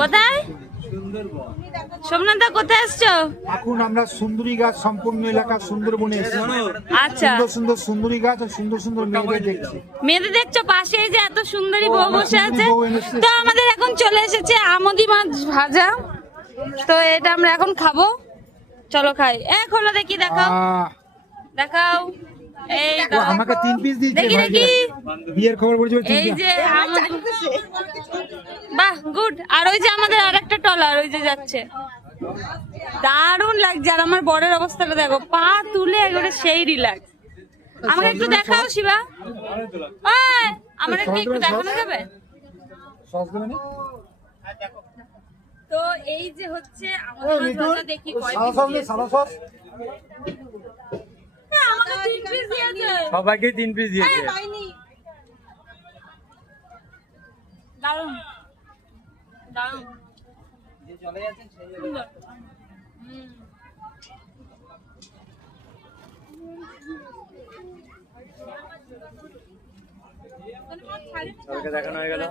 কোথায়? সোমনাথদা কোথায় আসছো? এখন আমরা সুন্দরী গাছ সম্পূর্ণ এলাকা সুন্দরবনে এসেছি। আচ্ছা, সুন্দর সুন্দর সুন্দরী গাছ আর সুন্দর সুন্দর মেয়েদের দেখছি। মেয়েদের দেখছো? পাশে এই যে এত সুন্দরী বউ বসে আছে। বউ এনেছে। তো আমাদের এখন চলে এসেছে আমদি মাছ ভাজা, তো এটা আমরা এখন খাবো। চলো খাই। খোলো দেখি, দেখাও দেখাও। এই ও আমাকে 3 পিস দিয়েছে দেখি ভাই। দেখি। বিয়ের খবর বলছে এই যে বাহ, গুড। আর ওই যে আমাদের আরেকটা টলার ওই যে যাচ্ছে, দারুণ লাগছে। আর আমার বরের অবস্থাটা দেখো, পা তুলে একবারে সেই রিল্যাক্স। আমাকে একটু দেখাও শিবা, আমার একটু দেখানো যাবে? তো এই যে হচ্ছে আমাদের ভাজা, দেখি কয় piece দিয়েছে। আমাকে 3 পিস দিয়েছে, সবাইকে 3 পিস দিয়েছে। দারুণ দারুণ চলে যাচ্ছে সুন্দর। সবাইকে দেখানো হয়ে গেল।